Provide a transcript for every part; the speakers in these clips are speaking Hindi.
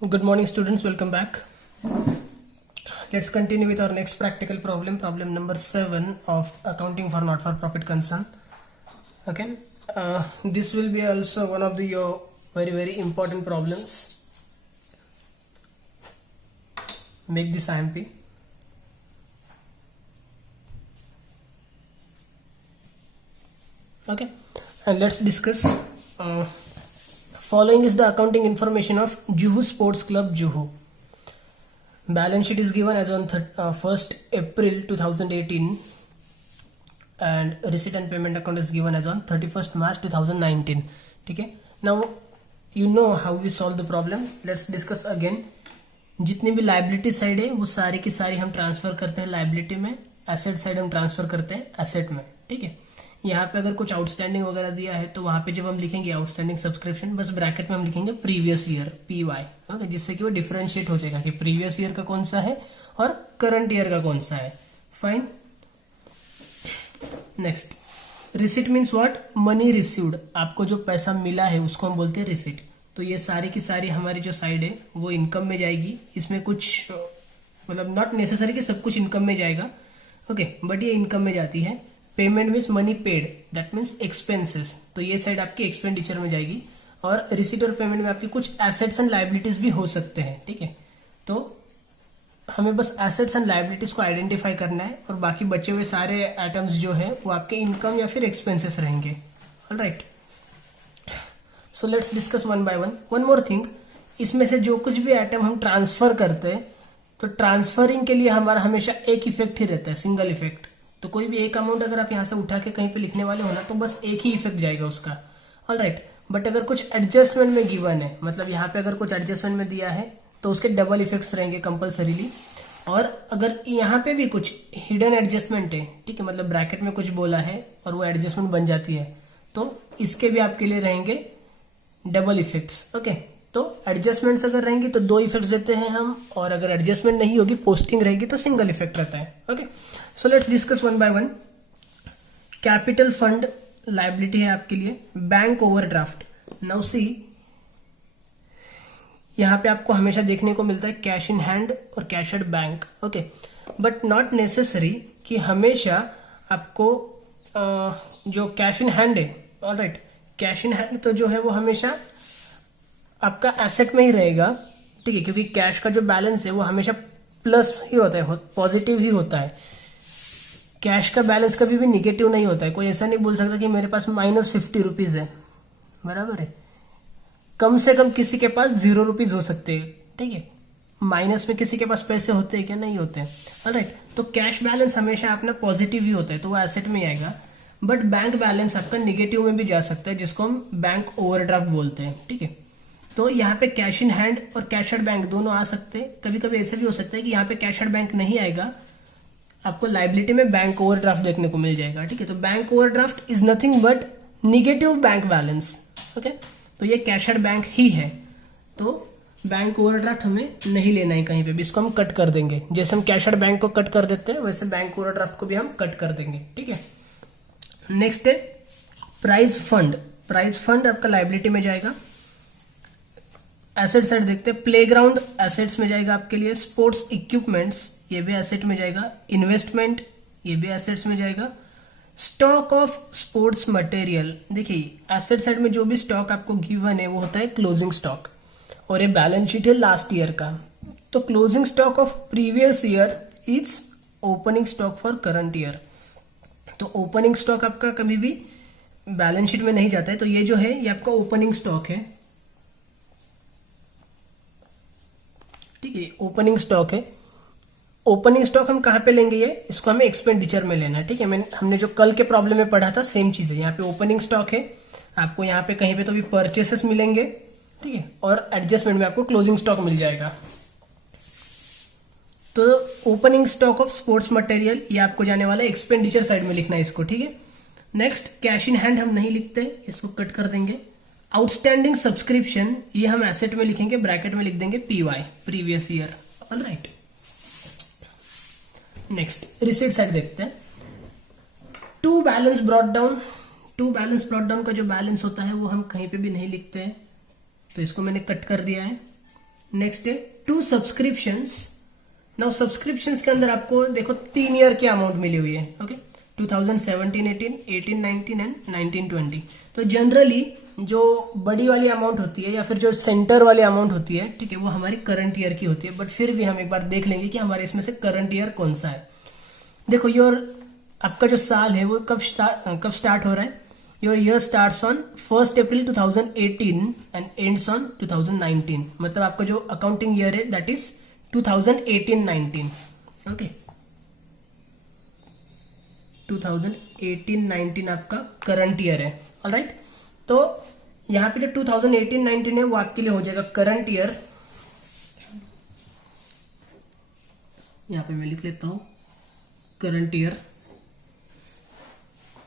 Good morning, students. Welcome back. Let's continue with our next practical problem, problem number 7 of accounting for not-for-profit concern. Okay, this will be also one of your very important problems. Make this IMP. Okay, and let's discuss. Following is the accounting information of Juhu Sports Club, Juhu. Balance sheet is given as on 1st April 2018 and receipt and payment account is given as on 31st March 2019. Okay, now you know how we solve the problem. Let's discuss again. जितनी भी लाइबिलिटी साइड है वो सारी की सारी हम ट्रांसफर करते हैं लाइबिलिटी में, एसेट साइड हम ट्रांसफर करते हैं एसेट में. ठीक है, यहाँ पे अगर कुछ आउटस्टैंडिंग वगैरह दिया है तो वहां पे जब हम लिखेंगे आउटस्टैंडिंग सब्सक्रिप्शन, बस ब्रैकेट में हम लिखेंगे प्रीवियस ईयर PY. ओके, जिससे कि वो डिफरेंशिएट हो जाएगा कि प्रीवियस ईयर का कौन सा है और करंट ईयर का कौन सा है. Fine. Next, receipt means what? Money received. आपको जो पैसा मिला है उसको हम बोलते हैं रिसिट. तो ये सारी की सारी हमारी जो साइड है वो इनकम में जाएगी. इसमें कुछ मतलब नॉट नेसेसरी कि सब कुछ इनकम में जाएगा. ओके, बट ये इनकम में जाती है. Payment means money paid, that means expenses. तो ये साइड आपकी एक्सपेंडिचर में जाएगी. और रिसीट और पेमेंट में आपकी कुछ एसेट्स एंड लाइबिलिटीज भी हो सकते हैं. ठीक है, तो हमें बस एसेट्स एंड लाइबिलिटीज को आइडेंटिफाई करना है और बाकी बचे हुए सारे आइटम्स जो है वो आपके इनकम या फिर एक्सपेंसेस रहेंगे. Alright, so let's discuss one by one. One more thing, इसमें से जो कुछ भी आइटम हम ट्रांसफर करते हैं तो ट्रांसफरिंग के लिए हमारा हमेशा एक इफेक्ट ही रहता है, सिंगल इफेक्ट. तो कोई भी एक अमाउंट अगर आप यहां से उठा के कहीं पे लिखने वाले हो ना तो बस एक ही इफेक्ट जाएगा उसका. ऑलराइट, बट अगर कुछ एडजस्टमेंट में गिवन है, मतलब यहाँ पे अगर कुछ एडजस्टमेंट में दिया है तो उसके डबल इफेक्ट्स रहेंगे कंपल्सरीली. और अगर यहाँ पे भी कुछ हिडन एडजस्टमेंट है, ठीक है, मतलब ब्रैकेट में कुछ बोला है और वो एडजस्टमेंट बन जाती है तो इसके भी आपके लिए रहेंगे डबल इफेक्ट्स. ओके, तो एडजस्टमेंट्स अगर रहेंगी तो दो इफेक्ट्स देते हैं हम, और अगर एडजस्टमेंट नहीं होगी, पोस्टिंग रहेगी, तो सिंगल इफेक्ट रहता है. Okay, so let's discuss one by one. Capital fund liability है आपके लिए. Bank overdraft. नाउ सी, यहां पे आपको हमेशा देखने को मिलता है कैश इन हैंड और cash at bank. Okay, but not necessary कि हमेशा आपको जो कैश इन हैंड है, ऑलराइट, कैश इन हैंड तो जो है वो हमेशा आपका एसेट में ही रहेगा. ठीक है, क्योंकि कैश का जो बैलेंस है वो हमेशा प्लस ही होता है, पॉजिटिव ही होता है. कैश का बैलेंस कभी भी निगेटिव नहीं होता है. कोई ऐसा नहीं बोल सकता कि मेरे पास -50 रुपीज है. बराबर है, कम से कम किसी के पास 0 रुपीज हो सकते हैं. ठीक है, माइनस में किसी के पास पैसे होते हैं क्या? नहीं होते हैं. ऑलराइट, तो कैश बैलेंस हमेशा अपना पॉजिटिव ही होता है तो वो एसेट में आएगा. बट बैंक बैलेंस आपका निगेटिव में भी जा सकता है, जिसको हम बैंक ओवरड्राफ्ट बोलते हैं. ठीक है, तो यहाँ पे कैश इन हैंड और कैश एट बैंक दोनों आ सकते हैं. कभी कभी ऐसा भी हो सकता है कि यहाँ पे कैश एट बैंक नहीं आएगा, आपको लाइबिलिटी में बैंक ओवरड्राफ्ट देखने को मिल जाएगा. ठीक है, तो bank overdraft is nothing but negative bank balance. Okay, तो ये कैश एट बैंक ही है. तो बैंक ओवरड्राफ्ट हमें नहीं लेना है कहीं पे भी, इसको हम कट कर देंगे. जैसे हम कैश एट बैंक को कट कर देते हैं वैसे बैंक ओवरड्राफ्ट को भी हम कट कर देंगे. ठीक है, नेक्स्ट है प्राइज फंड. प्राइज फंड आपका लाइबिलिटी में जाएगा. एसेट साइड देखते हैं. प्लेग्राउंड एसेट्स में जाएगा आपके लिए. स्पोर्ट्स इक्विपमेंट्स ये भी एसेट में जाएगा. इन्वेस्टमेंट ये भी एसेट्स में जाएगा. स्टॉक ऑफ स्पोर्ट्स मटेरियल, देखिए एसेट साइड में जो भी स्टॉक आपको गिवन है वो होता है क्लोजिंग स्टॉक, और ये बैलेंस शीट है लास्ट ईयर का. तो closing stock of previous year is opening stock for current year. तो ओपनिंग स्टॉक आपका कभी भी बैलेंस शीट में नहीं जाता है. तो ये जो है ये आपका ओपनिंग स्टॉक है. ठीक है, ओपनिंग स्टॉक है. ओपनिंग स्टॉक हम कहां पे लेंगे? ये इसको हमें एक्सपेंडिचर में लेना है. ठीक है, हमने जो कल के प्रॉब्लम में पढ़ा था सेम चीज है. यहाँ पे ओपनिंग स्टॉक है, आपको यहाँ पे कहीं पे तो भी परचेसेस मिलेंगे. ठीक है, और एडजस्टमेंट में आपको क्लोजिंग स्टॉक मिल जाएगा. तो opening stock of sports material ये आपको जाने वाला है एक्सपेंडिचर साइड में लिखना है इसको. ठीक है, नेक्स्ट कैश इन हैंड हम नहीं लिखते, इसको कट कर देंगे. आउटस्टैंडिंग सब्सक्रिप्शन ये हम एसेट में लिखेंगे, ब्रैकेट में लिख देंगे PY, previous year. Alright, next receipt side देखते हैं. To balance brought down. To balance brought down का जो बैलेंस होता है वो हम कहीं पे भी नहीं लिखते हैं, तो इसको मैंने कट कर दिया है. नेक्स्ट है 2 सब्सक्रिप्शंस। नाउ सब्सक्रिप्शंस के अंदर आपको देखो 3 ईयर की अमाउंट मिली हुई है। Okay, 2017-18, 18-19 and 19-20। तो जनरली जो बड़ी वाली अमाउंट होती है या फिर जो सेंटर वाली अमाउंट होती है, ठीक है, वो हमारी करंट ईयर की होती है। बट फिर भी हम एक बार देख लेंगे कि हमारे इसमें से करंट ईयर कौन सा है। देखो योर आपका जो साल है वो कब स्टार्ट हो रहा है। Your year starts on 1 April 2018 and ends on 2019। मतलब आपका जो अकाउंटिंग ईयर है दैट इज 2018-19। ओके, 2018-19 आपका करंट ईयर है। ऑलराइट, तो यहां पे जो 2018-19 है वो आपके लिए हो जाएगा करंट ईयर। यहां पे मैं लिख लेता हूं करंट ईयर।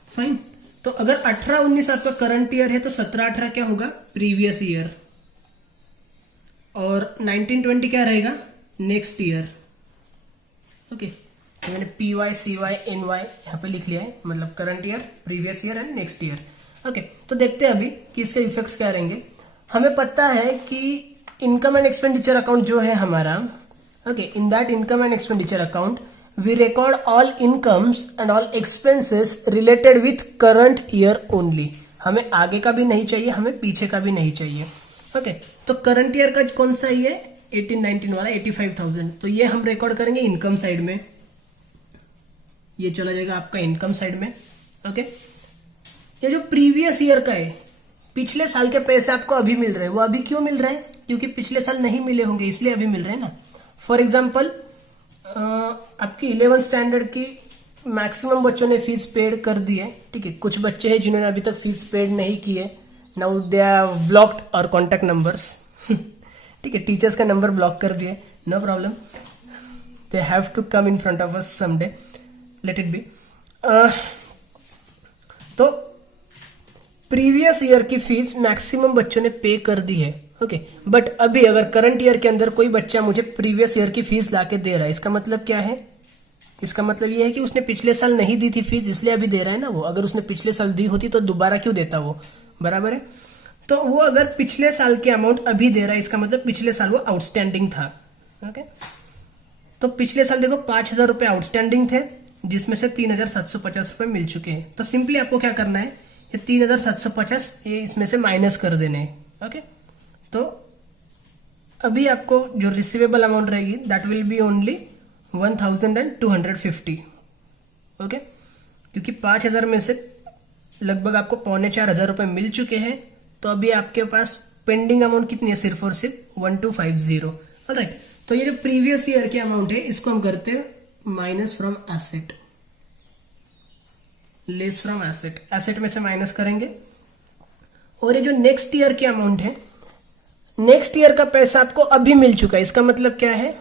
फाइन, तो अगर 18-19 आपका करंट ईयर है तो 17-18 क्या होगा, प्रीवियस ईयर, और 19-20 क्या रहेगा, नेक्स्ट ईयर। ओके, तो मैंने PY CY NY यहाँ पे लिख लिया है, मतलब current year, previous year and next year. Okay, तो देखते हैं अभी कि इसके इफेक्ट्स क्या रहेंगे। हमें पता है कि इनकम एंड एक्सपेंडिचर अकाउंट जो है हमारा, okay, in that income and expenditure account we record all incomes and all expenses related with current year only. हमें आगे का भी नहीं चाहिए, हमें पीछे का भी नहीं चाहिए। ओके, तो करंट ईयर का कौन सा ये 18-19 वाला 85,000, तो ये हम रिकॉर्ड करेंगे इनकम साइड में। ये चला जाएगा आपका इनकम साइड में। ओके, ये जो प्रीवियस ईयर का है, पिछले साल के पैसे आपको अभी मिल रहे हैं, वो अभी क्यों मिल रहे हैं, क्योंकि पिछले साल नहीं मिले होंगे इसलिए अभी मिल रहे हैं ना। फॉर एग्जाम्पल आपकी 11th स्टैंडर्ड की मैक्सिमम बच्चों ने फीस पेड कर दी है, ठीक है। कुछ बच्चे हैं जिन्होंने अभी तक फीस पेड नहीं की है। नाउ दे आर ब्लॉक्ड और कॉन्टैक्ट नंबर्स, ठीक है, टीचर्स का नंबर ब्लॉक कर दिए, no problem, they have to come in front of us someday, let it be. तो प्रीवियस ईयर की फीस मैक्सिमम बच्चों ने पे कर दी है। ओके, बट अभी अगर करंट ईयर के अंदर कोई बच्चा मुझे प्रीवियस ईयर की फीस लाके दे रहा है, इसका मतलब क्या है, इसका मतलब ये है कि उसने पिछले साल नहीं दी थी फीस, इसलिए अभी दे रहा है ना वो। अगर उसने पिछले साल दी होती तो दोबारा क्यों देता वो, बराबर है। तो वो अगर पिछले साल की अमाउंट अभी दे रहा है, इसका मतलब पिछले साल वो आउटस्टैंडिंग था। ओके, तो पिछले साल देखो 5,000 रुपए आउटस्टैंडिंग थे, जिसमें से 3,750 रुपए मिल चुके हैं। तो सिंपली आपको क्या करना है, ये 3,750 ये इसमें से माइनस कर देने हैं। ओके, तो अभी आपको जो रिसीवेबल अमाउंट रहेगी that will be only 1,250। Okay, क्योंकि 5,000 में से लगभग आपको 3,400 रुपए मिल चुके हैं। तो अभी आपके पास पेंडिंग अमाउंट कितनी है, सिर्फ और सिर्फ 1,250। ऑलराइट, तो ये जो प्रीवियस ईयर की अमाउंट है इसको हम करते हैं minus from asset, less from asset, asset में से माइनस करेंगे। और ये जो नेक्स्ट ईयर की अमाउंट है, नेक्स्ट ईयर का पैसा आपको अभी मिल चुका है, इसका मतलब क्या है,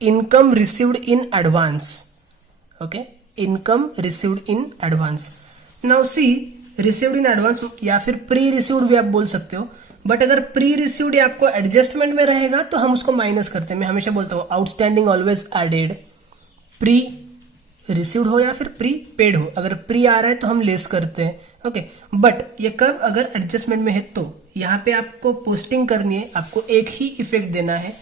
income received in advance. Okay, income received in advance. Now see, received in advance या फिर प्री रिसीव्ड भी आप बोल सकते हो, बट अगर प्री रिसीव्ड आपको एडजस्टमेंट में रहेगा तो हम उसको माइनस करते हैं। मैं हमेशा बोलता हूं outstanding always added, pre received हो या फिर प्री पेड हो, अगर प्री आ रहा है तो हम लेस करते हैं। ओके, बट ये कब, अगर एडजस्टमेंट में है तो यहाँ पे आपको पोस्टिंग करनी है, आपको एक ही इफेक्ट देना है।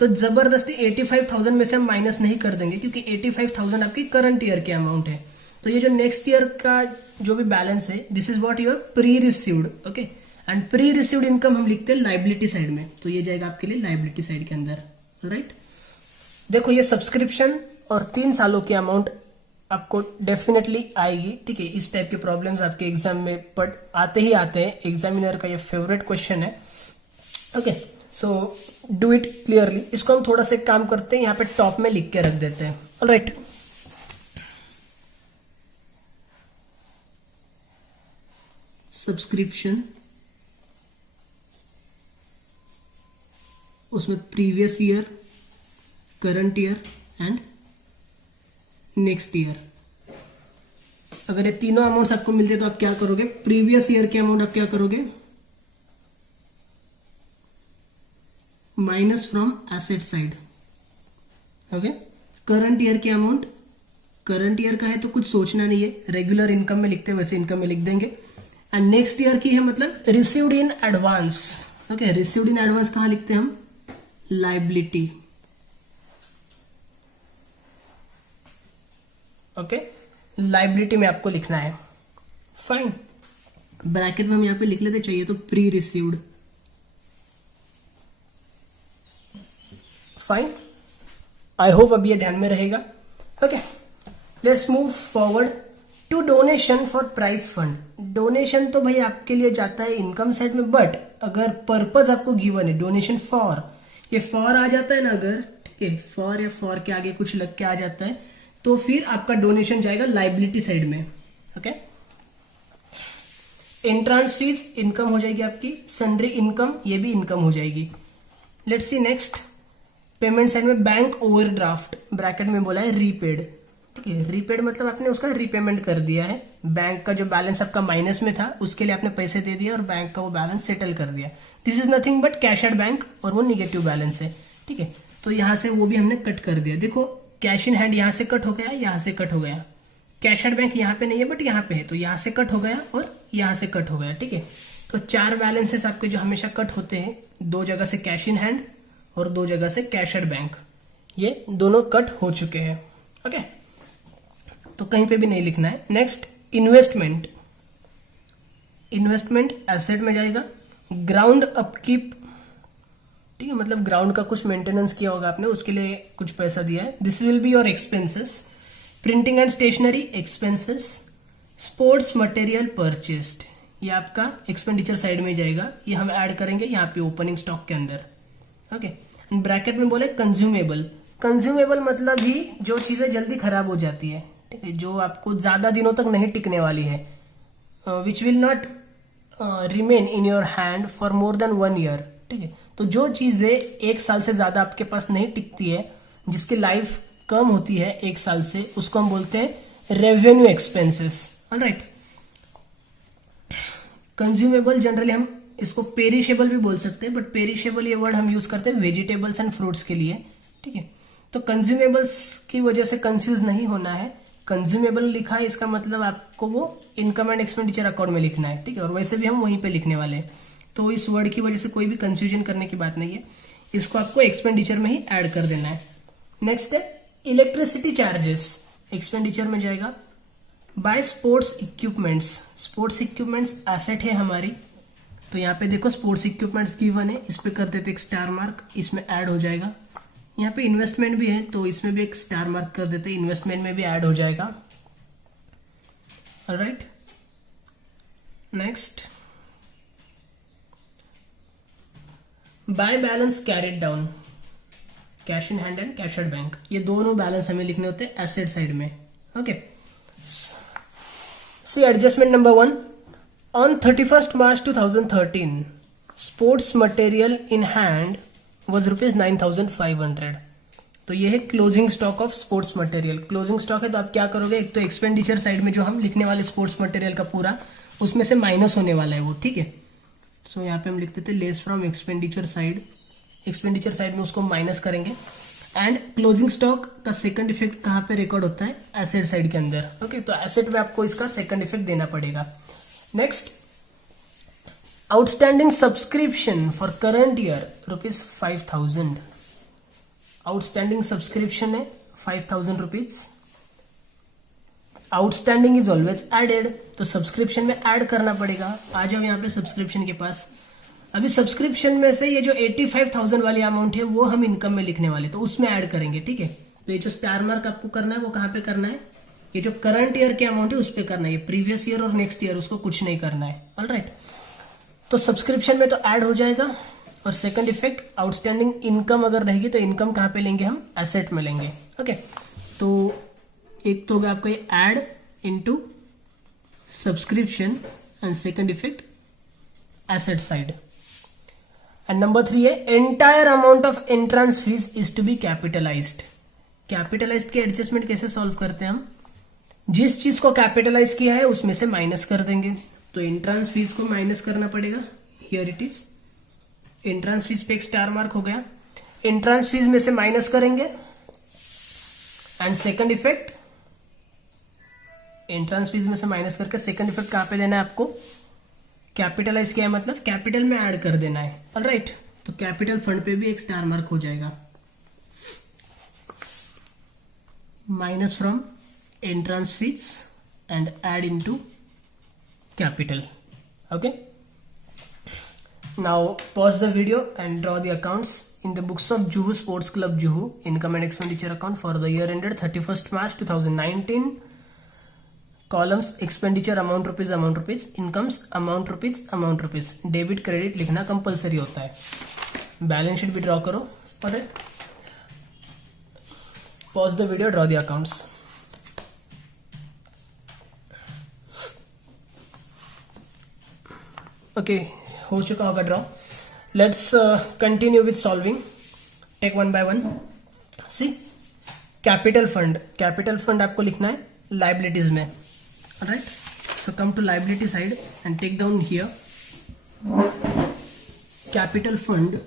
तो जबरदस्ती 85,000 में से हम माइनस नहीं कर देंगे, क्योंकि 85,000 आपकी करंट ईयर की अमाउंट है। तो ये जो नेक्स्ट ईयर का जो भी बैलेंस है, this is what your pre received. Okay, and pre received income हम लिखते हैं लाइबिलिटी साइड में, तो ये जाएगा आपके लिए लाइबिलिटी साइड के अंदर। राइट, देखो ये सब्सक्रिप्शन और 3 सालों की अमाउंट आपको डेफिनेटली आएगी, ठीक है। इस टाइप के प्रॉब्लम्स आपके एग्जाम में बट आते ही आते हैं, एग्जामिनर का ये फेवरेट क्वेश्चन है। Okay, so do it clearly. इसको हम थोड़ा सा काम करते हैं, यहाँ पे टॉप में लिख के रख देते हैं। ऑलराइट, सब्सक्रिप्शन, उसमें previous year, current year and next year. अगर ये तीनों अमाउंट्स आपको मिलते हैं तो आप क्या करोगे, प्रीवियस ईयर की अमाउंट आप क्या करोगे, minus from asset side. Okay, current year की अमाउंट, करंट ईयर का है तो कुछ सोचना नहीं है, रेगुलर इनकम में लिखते हैं वैसे इनकम में लिख देंगे। एंड नेक्स्ट ईयर की है मतलब received in advance. Okay, received in advance कहां लिखते हैं हम, लाइबिलिटी। ओके, लाइबिलिटी में आपको लिखना है। फाइन, ब्रैकेट में हम यहां पे लिख लेते, चाहिए तो pre received. Fine, I hope अब ये ध्यान में रहेगा। Okay, let's move forward to donation for prize fund. Donation तो भाई आपके लिए जाता है इनकम साइड में, बट अगर पर्पज आपको गिवन है डोनेशन फॉर, ये फॉर आ जाता है ना अगर, ठीक है, फॉर या फॉर के आगे कुछ लग के आ जाता है तो फिर आपका डोनेशन जाएगा लाइबिलिटी साइड में। ओके, एंट्रांस फीस इनकम हो जाएगी आपकी, सन्ड्री इनकम ये भी इनकम हो जाएगी। Let's see next, payment side में बैंक ओवरड्राफ्ट, ब्रैकेट में बोला है रीपेड। ठीक है, रीपेड मतलब आपने उसका रीपेमेंट कर दिया है, बैंक का जो बैलेंस आपका माइनस में था उसके लिए आपने पैसे दे दिए और बैंक का वो बैलेंस सेटल कर दिया। This is nothing but cash at bank, और वो निगेटिव बैलेंस है। ठीक है, तो यहां से वो भी हमने कट कर दिया। देखो कैश इन हैंड यहां से कट हो गया, यहां से कट हो गया, कैश एट बैंक यहां पे नहीं है बट यहां पे है, तो यहां से कट हो गया और यहां से कट हो गया। ठीक है, तो 4 बैलेंसेस आपके जो हमेशा कट होते हैं, 2 जगह से कैश इन हैंड और 2 जगह से कैश एट बैंक, ये दोनों कट हो चुके हैं। ओके, तो कहीं पे भी नहीं लिखना है। Next, investment. इन्वेस्टमेंट एसेट में जाएगा। ग्राउंड अपकीप, ठीक है, मतलब ग्राउंड का कुछ मेंटेनेंस किया होगा आपने, उसके लिए कुछ पैसा दिया है। This will be your expenses. Printing and stationery expenses. Sports material purchased, ये आपका एक्सपेंडिचर साइड में जाएगा, ये हम ऐड करेंगे यहाँ पे ओपनिंग स्टॉक के अंदर। ओके, ब्रैकेट में बोले कंज्यूमेबल। कंज्यूमेबल मतलब ही जो चीजें जल्दी खराब हो जाती है, ठीक है, जो आपको ज्यादा दिनों तक नहीं टिकने वाली है, which will not remain in your hand for more than 1 year. ठीक है, तो जो चीजें 1 साल से ज्यादा आपके पास नहीं टिकती है, जिसकी लाइफ कम होती है 1 साल से, उसको हम बोलते हैं revenue expenses. Alright, consumable generally हम इसको पेरिशेबल भी बोल सकते हैं, बट पेरिशेबल ये वर्ड हम यूज करते हैं वेजिटेबल्स एंड फ्रूट्स के लिए। ठीक है, तो कंज्यूमेबल्स की वजह से कंफ्यूज नहीं होना है। कंज्यूमेबल लिखा है इसका मतलब आपको वो इनकम एंड एक्सपेंडिचर अकाउंट में लिखना है। ठीक है, और वैसे भी हम वहीं पे लिखने वाले हैं, तो इस वर्ड की वजह से कोई भी कंफ्यूजन करने की बात नहीं है, इसको आपको एक्सपेंडिचर में ही ऐड कर देना है। नेक्स्ट है इलेक्ट्रिसिटी चार्जेस, एक्सपेंडिचर में जाएगा। By sports equipments, sports equipments asset है हमारी, तो यहाँ पे देखो स्पोर्ट्स इक्विपमेंट्स गिवन है, इस पे कर देते एक स्टार मार्क, इसमें ऐड हो जाएगा। यहाँ पे इन्वेस्टमेंट भी है तो इसमें भी एक स्टार मार्क कर देते, इन्वेस्टमेंट में भी ऐड हो जाएगा। Alright, next, by balance carried down, cash in hand and cash at bank, ये दोनों बैलेंस हमें लिखने होते हैं एसेट साइड में। Okay, see adjustment number 1, on 31st March 2013 sports material in hand was ₹9,500। तो ये है closing stock of sports material. Closing stock है तो आप क्या करोगे, एक तो एक्सपेंडिचर साइड में जो हम लिखने वाले स्पोर्ट्स मटेरियल का पूरा, उसमें से माइनस होने वाला है वो। ठीक है, सो यहाँ पे हम लिखते थे less from expenditure side, expenditure side में उसको माइनस करेंगे। एंड क्लोजिंग स्टॉक का सेकंड इफेक्ट कहाँ पे रिकॉर्ड होता है, एसेट साइड के अंदर। ओके, तो एसेट में आपको इसका सेकंड इफेक्ट देना पड़ेगा। Next, outstanding subscription for current year ₹5,000। Outstanding subscription है 5,000 rupees. Outstanding is always added, तो सब्सक्रिप्शन में ऐड करना पड़ेगा। आ जाओ यहाँ पे सब्सक्रिप्शन के पास। अभी सब्सक्रिप्शन में से ये जो 85,000 वाली अमाउंट है वो हम इनकम में लिखने वाले, तो उसमें ऐड करेंगे। ठीक है, तो ये जो स्टार मार्क आपको करना है वो कहाँ पे करना है, ये जो करंट ईयर की अमाउंट है उस पर करना है, प्रीवियस ईयर और नेक्स्ट ईयर उसको कुछ नहीं करना है। ऑलराइट, तो सब्सक्रिप्शन में तो ऐड हो जाएगा। और सेकंड इफेक्ट, आउटस्टैंडिंग इनकम अगर रहेगी तो इनकम कहाँ पे लेंगे हम, एसेट में लेंगे। ओके, तो एक तो होगा आपको ये add into subscription and second effect asset side. And number 3 है entire amount of entrance fees is to be capitalised. Capitalised के एडजस्टमेंट कैसे सॉल्व करते हैं हम, जिस चीज को कैपिटलाइज किया है उसमें से माइनस कर देंगे, तो एंट्रेंस फीस को माइनस करना पड़ेगा। Here it is, entrance fees पे एक स्टार मार्क हो गया, एंट्रेंस फीस में से माइनस करेंगे। And second effect, entrance fees में से माइनस करके सेकंड इफेक्ट कहां पे देना है आपको, कैपिटलाइज किया है मतलब कैपिटल में ऐड कर देना है। ऑलराइट, तो कैपिटल फंड पे भी एक स्टार मार्क हो जाएगा। Minus from entrance fees and add into capital. Okay, now pause the video and draw the accounts in the books of Juhu Sports Club Juhu income and expenditure account for the year ended 31st March 2019. Columns expenditure amount rupees, incomes amount rupees, debit credit लिखना कंपलसरी होता है। बैलेंस शीट भी ड्रॉ करो। और pause the video, draw the accounts. Okay, हो चुका होगा draw. Let's continue with solving, take one by one. See, capital fund आपको लिखना है लाइबिलिटीज में। Right, so come to liability side and take down here capital fund.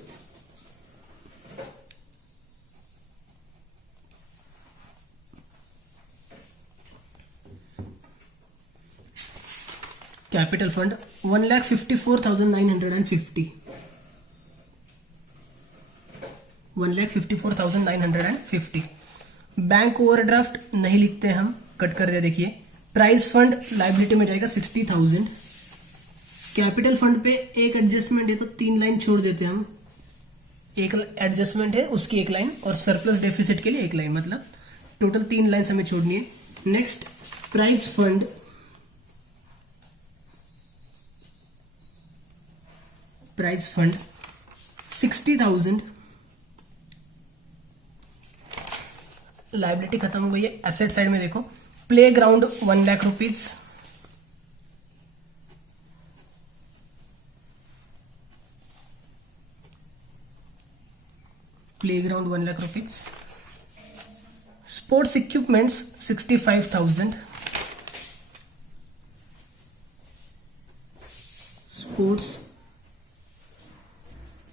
Capital fund 1,54,950, 1,54,950। Bank overdraft नहीं लिखते हम, कट कर दे। देखिए, प्राइस फंड लाइबिलिटी में जाएगा 60,000। कैपिटल फंड पे एक एडजस्टमेंट है तो 3 लाइन छोड़ देते हम। एक एडजस्टमेंट है उसकी 1 लाइन, और सरप्लस डेफिसिट के लिए 1 लाइन, मतलब टोटल 3 लाइन हमें छोड़नी है। Next, price fund price fund 60,000। Liability खत्म हो गई है। एसेट साइड में देखो, play ground 1 lakh rupees, play ground 1 lakh rupees. Sports equipments 65,000, sports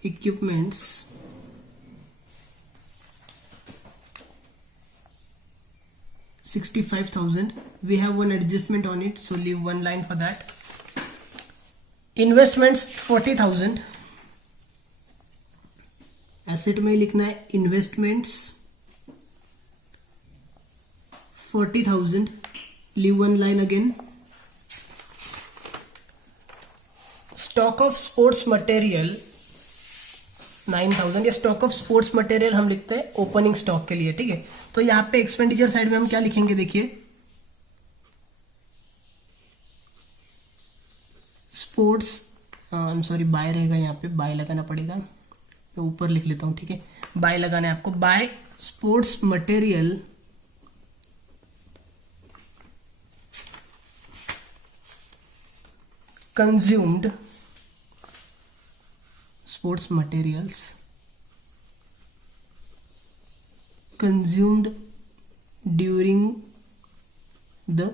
equipments 65,000. We have one adjustment on it, so leave 1 line for that. Investments 40,000. Asset में लिखना है investments 40,000. Leave 1 line again. Stock of sports material 9,000। या स्टॉक ऑफ स्पोर्ट्स मटेरियल हम लिखते हैं ओपनिंग स्टॉक के लिए। ठीक है, तो यहाँ पे एक्सपेंडिचर साइड में हम क्या लिखेंगे, देखिए, sports, I am sorry, by रहेगा, यहाँ पे बाय लगाना पड़ेगा। मैं ऊपर लिख लेता हूं। ठीक है, बाय लगाना है आपको। By sports material consumed, sports materials consumed during the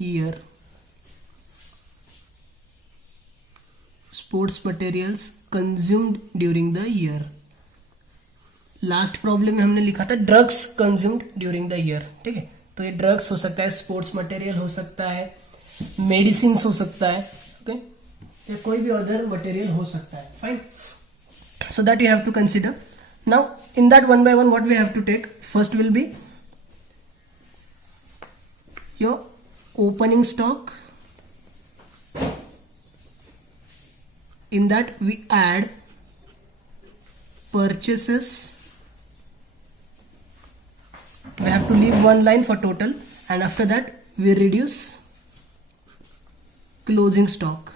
year, sports materials consumed during the year। Last problem में हमने लिखा था drugs consumed during the year. ठीक है, तो ये ड्रग्स हो सकता है, स्पोर्ट्स मटेरियल हो सकता है, मेडिसिन हो सकता है। ओके, या कोई भी अदर मटेरियल हो सकता है। Fine, so that you have to consider. Now in that 1 by 1 what we have to take, first will be your opening stock. In that we add purchases. We have to leave 1 line for total, and after that we reduce closing stock.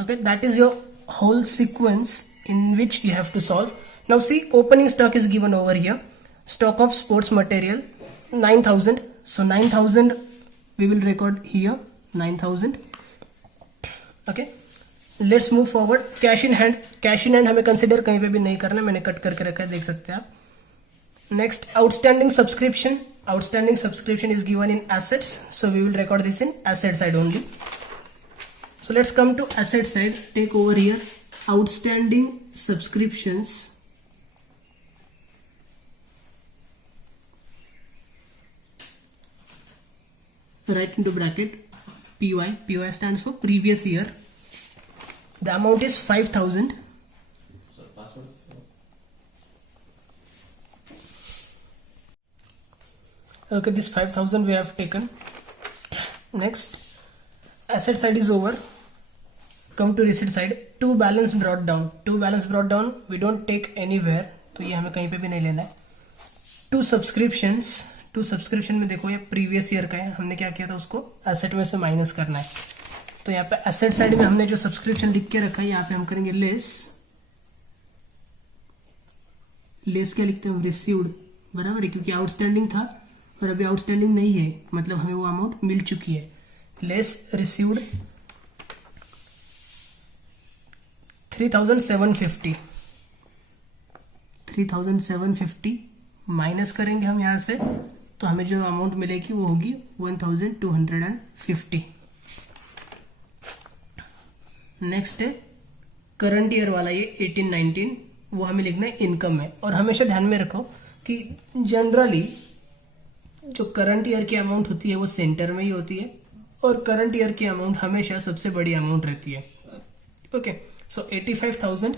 Okay, that is your whole sequence in which you have to solve. Now see, opening stock is given over here. Stock of sports material 9,000. So 9,000 we will record here, 9,000. Okay, let's move forward. Cash in hand, cash in hand हमें consider कहीं पे भी नहीं करना, मैंने कट करके रखा है, देख सकते हैं आप। Next, outstanding subscription. Outstanding subscription is given in assets, so we will record this in asset side only. So let's come to asset side. Take over here outstanding subscriptions. Write into bracket PY. PY stands for previous year. The amount is 5,000. Okay, this 5,000 we have taken. Next, asset side is over. Come to receipt side. To balance brought down. To balance brought down we don't take anywhere, तो ये हमें कहीं पे भी नहीं लेना है. To subscriptions. टू सब्सक्रिप्शन में देखो ये प्रीवियस ईयर का है, हमने क्या किया था उसको एसेट में से माइनस करना है. तो यहाँ पे एसेट साइड में हमने जो सब्सक्रिप्शन लिख के रखा है यहाँ पे हम करेंगे लेस. लेस क्या लिखते हैं हम? रिसीव्ड. बराबर है, क्योंकि आउटस्टैंडिंग था और अभी आउटस्टैंडिंग नहीं है, मतलब हमें वो अमाउंट मिल चुकी है. Less received 3,750. 3,750 माइनस करेंगे हम यहां से, तो हमें जो अमाउंट मिलेगी वो होगी 1,250. नेक्स्ट है करंट ईयर वाला, ये 18-19, वो हमें लिखना है इनकम है. और हमेशा ध्यान में रखो कि जनरली जो करंट ईयर की अमाउंट होती है वो सेंटर में ही होती है, और करंट ईयर की अमाउंट हमेशा सबसे बड़ी अमाउंट रहती है. Okay, so 85,000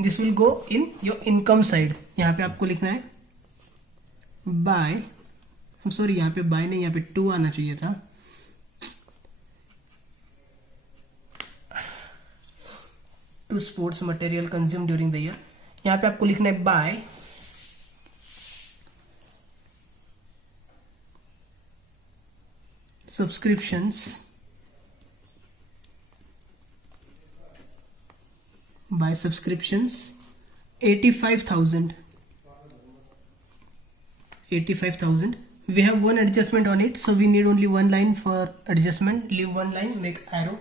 this will go in your income side. यहाँ पे आपको लिखना है बाय, सॉरी यहाँ पे बाय नहीं, यहाँ पे टू आना चाहिए था. To sports material consume during the year. यहाँ पे आपको लिखना है by subscriptions by subscriptions 85,000. 85,000. We have one adjustment on it, so we need only one line for adjustment. Leave one line, make arrow.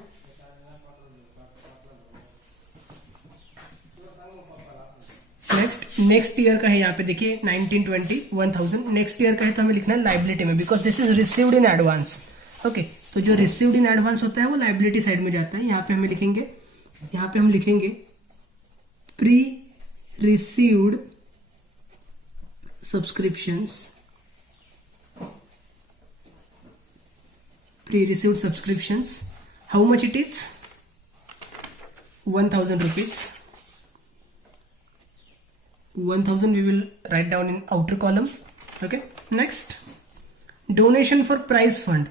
Next year का है, यहाँ पे देखिए 1920 1000. नेक्स्ट ईयर का है तो हमें लिखना है लाइबिलिटी में, because this is received in advance. Okay, तो जो रिसीव्ड इन एडवांस होता है वो लाइबिलिटी साइड में जाता है. यहाँ पे हमें लिखेंगे, यहाँ पे हम लिखेंगे pre received subscriptions. Pre received subscriptions, how much it is? 1,000 rupees. 1,000 we will write down in outer column. Okay, next donation for prize fund.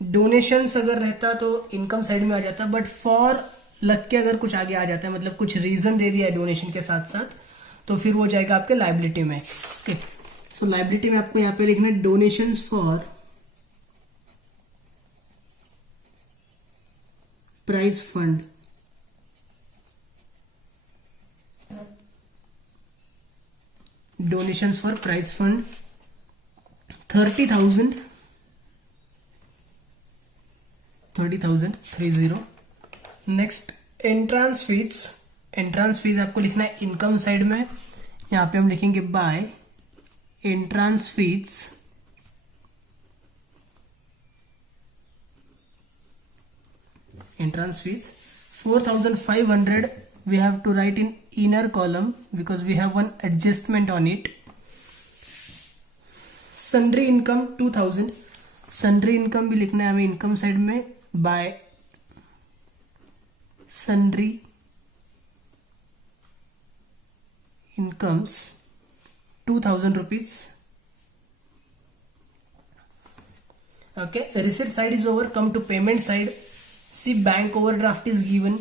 Donations अगर रहता तो इनकम साइड में आ जाता, बट फॉर लग के अगर कुछ आगे आ जाता है, मतलब कुछ रीजन दे दिया है डोनेशन के साथ साथ, तो फिर वो जाएगा आपके लाइबिलिटी में. ओके, सो लाइबिलिटी में आपको यहाँ पे लिखना है donations for prize fund. Donations for prize fund 30,000. 30,030. Next entrance fees. Entrance fees आपको लिखना है इनकम साइड में. यहाँ पे हम लिखेंगे by entrance fees. Entrance fees 4,500 we have to write in inner column because we have one adjustment on it. Sundry income 2,000. Sundry income भी लिखना है हमें इनकम साइड में by sundry incomes 2,000 rupees. Okay, receipt side is over. Come to payment side. See, bank overdraft is given.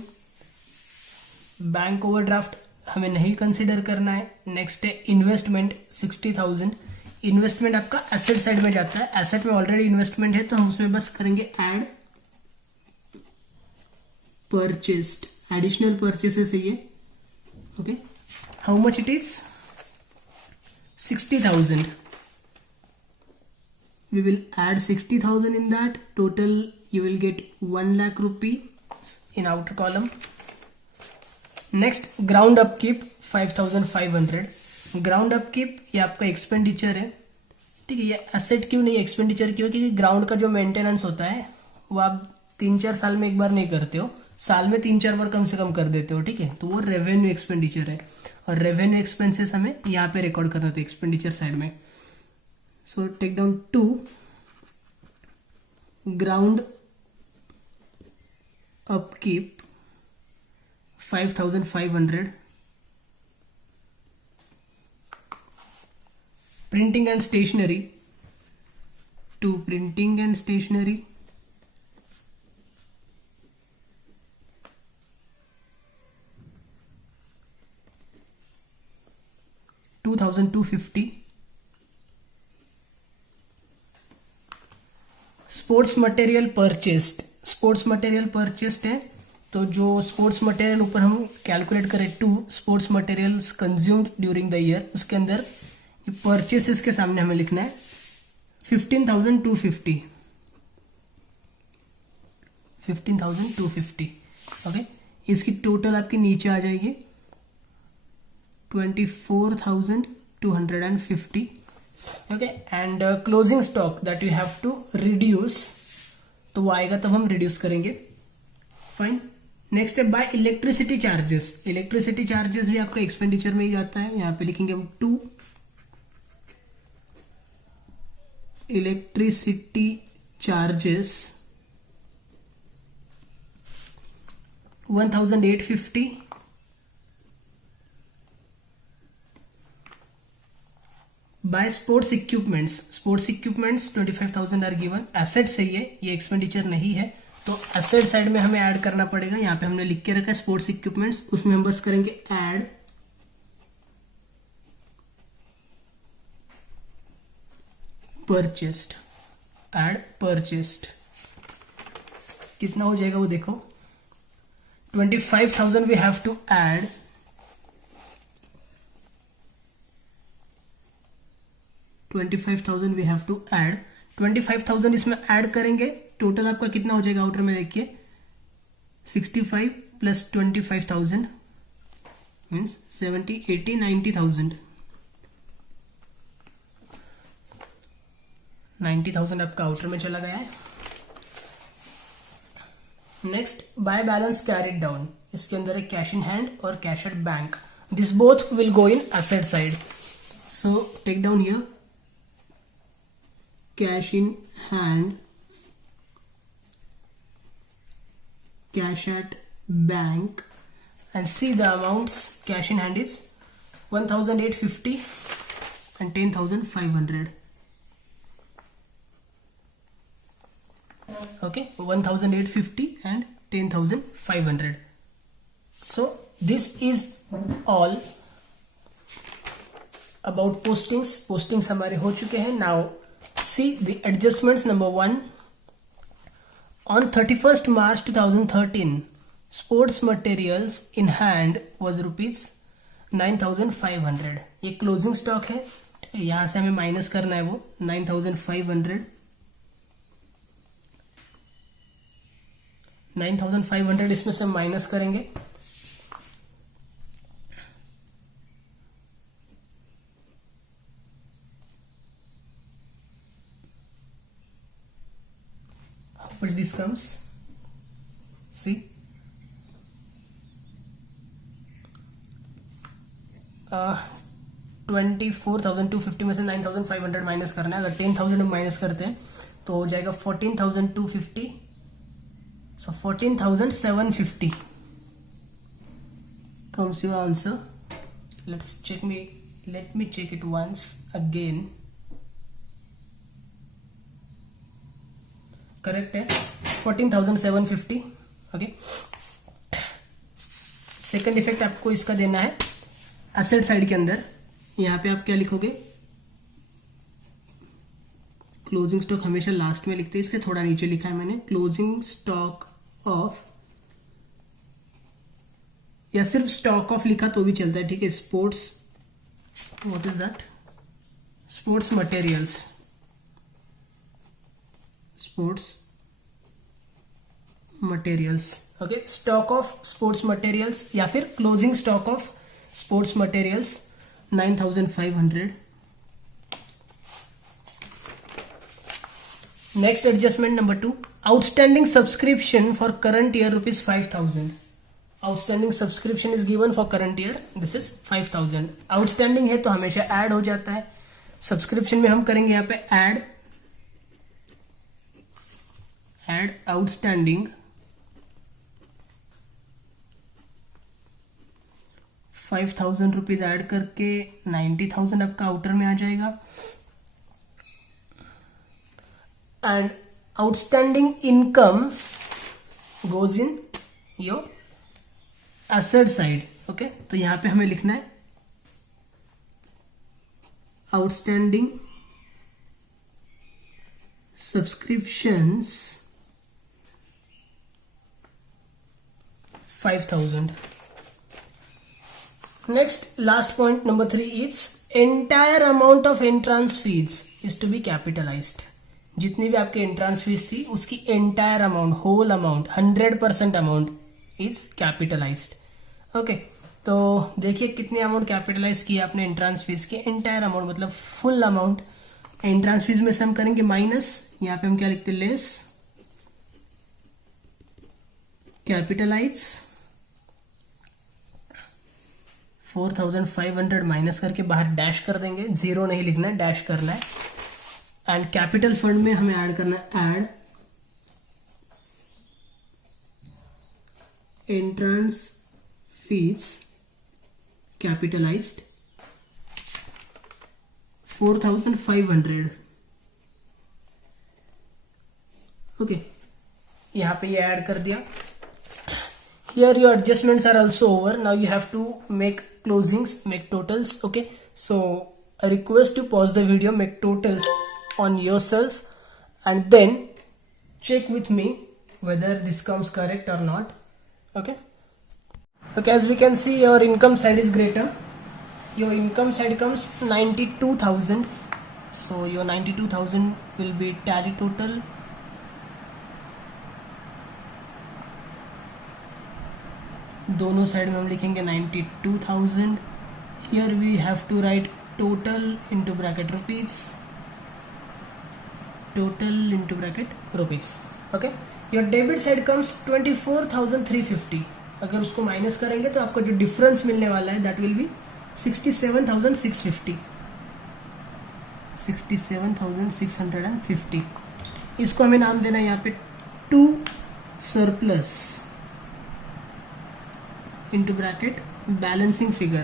Bank overdraft हमें नहीं कंसीडर करना है. नेक्स्ट है इन्वेस्टमेंट 60,000. इन्वेस्टमेंट आपका एसेट साइड में जाता है. एसेट में ऑलरेडी इन्वेस्टमेंट है तो हम उसमें बस करेंगे ऐड परचेस्ड. एडिशनल परचेसेस है ये. Okay, how much it is? 60,000. We will add 60,000 in that. Total you will get 1 lakh rupees in outer column. नेक्स्ट ग्राउंड अपकीप 5,500. ग्राउंड अपकीप ये आपका एक्सपेंडिचर है. ठीक है, ये एसेट क्यों नहीं एक्सपेंडिचर क्यों? क्योंकि ग्राउंड का जो मेंटेनेंस होता है वो आप 3-4 साल में एक बार नहीं करते हो, साल में 3-4 बार कम से कम कर देते हो. ठीक है, तो वो रेवेन्यू एक्सपेंडिचर है, और रेवेन्यू एक्सपेंसेस हमें यहाँ पे रिकॉर्ड करना था एक्सपेंडिचर साइड में. So take down 2 ground upkeep 5,500. Printing and stationery, to printing and stationery, 2,250. Sports material purchased, sports material purchased है तो जो स्पोर्ट्स मटेरियल ऊपर हम कैलकुलेट करें to sports materials consumed during the year, उसके अंदर ये परचेसेस के सामने हमें लिखना है 15,250, 15,250. ओके, इसकी टोटल आपकी नीचे आ जाएगी 24,250. Okay, and closing stock that you have to reduce, तो वो आएगा तब हम रिड्यूस करेंगे. फाइन. नेक्स्ट है by electricity charges. Electricity charges भी आपका एक्सपेंडिचर में ही जाता है. यहां पे लिखेंगे हम 2 electricity charges 1,850. By sports equipments, sports equipments 25,000 are given. Assets है ये एक्सपेंडिचर नहीं है, तो एसेट साइड में हमें ऐड करना पड़ेगा. यहाँ पे हमने लिख के रखा है स्पोर्ट्स इक्विपमेंट्स, उसमें हम बस करेंगे ऐड परचेस्ड, ऐड परचेस्ड. कितना हो जाएगा वो देखो, 25,000 we have to add 25,000 we have to add 25,000 इसमें ऐड करेंगे. टोटल आपका कितना हो जाएगा आउटर में देखिए 65 प्लस 25,000 मीन्स 70, 80, 90,000. 90,000 आपका आउटर में चला गया है. Next by balance carried down. इसके अंदर है कैश इन हैंड और cash at bank. This both will go in asset side. So take down here cash in hand, cash at bank, and see the amounts. Cash in hand is 1,850 and 10,500. Okay, 1,850 and 10,500. So this is all about postings. Postings हमारे हो चुके हैं. Now see the adjustments. Number 1, on 31st March 2013 sports materials in hand was rupees 9,500. ये क्लोजिंग स्टॉक है, यहां से हमें माइनस करना है वो 9,500. 9,500 इसमें से माइनस करेंगे. But this comes, see, 24,250 में से 9,500 माइनस करना है. अगर 10,000 माइनस करते हैं तो हो जाएगा 14,250. सो 14,750 comes your answer. Let me check it once again. Correct है 14,750. ओके, सेकंड इफेक्ट आपको इसका देना है एसेट साइड के अंदर. यहां पे आप क्या लिखोगे, क्लोजिंग स्टॉक हमेशा लास्ट में लिखते हैं, इसके थोड़ा नीचे लिखा है मैंने क्लोजिंग स्टॉक ऑफ, या सिर्फ स्टॉक ऑफ लिखा तो भी चलता है. ठीक है, sports, what is that, sports materials, sports materials. Okay, stock of sports materials या फिर closing stock of sports materials 9,500. Next adjustment number 2, outstanding subscription for current year rupees 5,000. Outstanding subscription is given for current year, this is 5,000. Outstanding है तो हमेशा ऐड हो जाता है. सब्सक्रिप्शन में हम करेंगे यहाँ पे ऐड outstanding 5,000 रुपीज ऐड करके 90,000 आपका आउटर में आ जाएगा। And outstanding income goes in your asset side. Okay, तो यहां पे हमें लिखना है outstanding subscriptions 5,000। Next, last point number 3 is entire amount of entrance fees is to be capitalized। जितनी भी आपके एंट्रांस फीस थी उसकी entire amount, whole amount, 100% amount is capitalised. Okay, तो देखिए कितनी अमाउंट कैपिटलाइज किया आपने एंट्रांस फीस की, एंटायर अमाउंट मतलब फुल अमाउंट। एंट्रांस फीस में से हम करेंगे माइनस, यहां पे हम क्या लिखते हैं, लेस कैपिटलाइज 4,500 माइनस करके बाहर डैश कर देंगे, जीरो नहीं लिखना है, डैश करना है। एंड कैपिटल फंड में हमें ऐड करना है, add entrance fees capitalised 4,500। Okay, यहां पे ये ऐड कर दिया। Here your adjustments are also over. Now you have to make closings, make totals. Okay, so I request you pause the video, make totals on yourself, and then check with me whether this comes correct or not. Okay. Okay, as we can see, your income side is greater. Your income side comes 92,000. So your 92,000 will be tally total. दोनों साइड में हम लिखेंगे 92,000। Here we have to write total into bracket rupees, total into bracket rupees. Okay, your debit side comes 24,350। अगर उसको माइनस करेंगे तो आपको जो डिफरेंस मिलने वाला है दैट विल बी 67,650। 67,650। इसको हमें नाम देना है यहाँ पे to surplus into bracket balancing figure.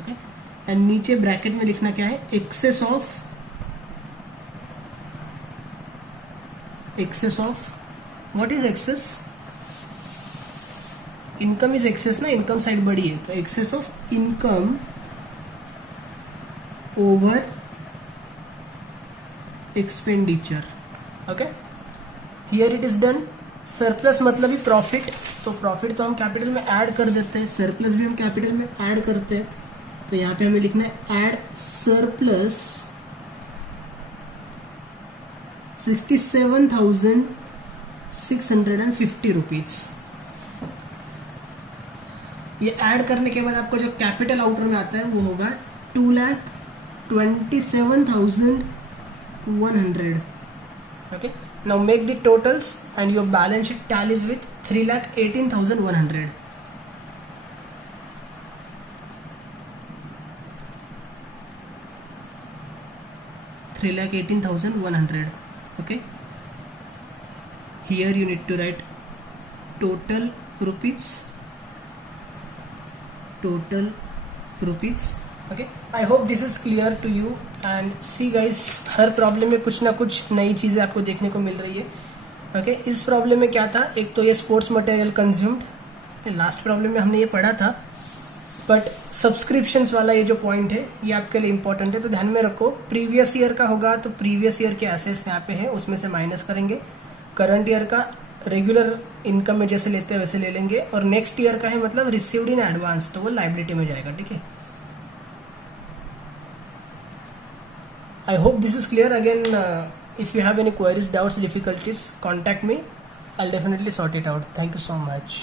Okay, and नीचे ब्रैकेट में लिखना क्या है, excess of what is excess, income is excess ना, इनकम साइड बड़ी है तो excess of income over expenditure. Okay, here it is done. Surplus मतलब ही प्रॉफिट, तो प्रॉफिट तो हम कैपिटल में ऐड कर देते हैं, सरप्लस भी हम कैपिटल में ऐड करते हैं। तो यहां पे हमें लिखना है ऐड सरप्लस 67,650 रुपीज। ये ऐड करने के बाद आपको जो कैपिटल आउटर में आता है वो होगा 2,27,100। Okay, now make the totals and your balance sheet tallies with 3,18,100। Okay, here you need to write total rupees, okay। I hope this is clear to you and see guys, her problem में कुछ ना कुछ नई चीजें आपको देखने को मिल रही है। ओके, इस प्रॉब्लम में क्या था, एक तो ये sports material consumed, last problem में हमने ये पढ़ा था, बट सब्सक्रिप्शंस वाला ये जो पॉइंट है ये आपके लिए इंपॉर्टेंट है, तो ध्यान में रखो। प्रीवियस ईयर का होगा तो प्रीवियस ईयर के एसेट्स यहाँ पे है, उसमें से माइनस करेंगे। करंट ईयर का रेगुलर इनकम में जैसे लेते हैं वैसे ले लेंगे, और नेक्स्ट ईयर का है मतलब रिसीव्ड इन एडवांस, तो वो लायबिलिटी में जाएगा। ठीक है, I hope this is clear. Again, if you have any queries, doubts, difficulties, contact me. I'll definitely sort it out. Thank you so much.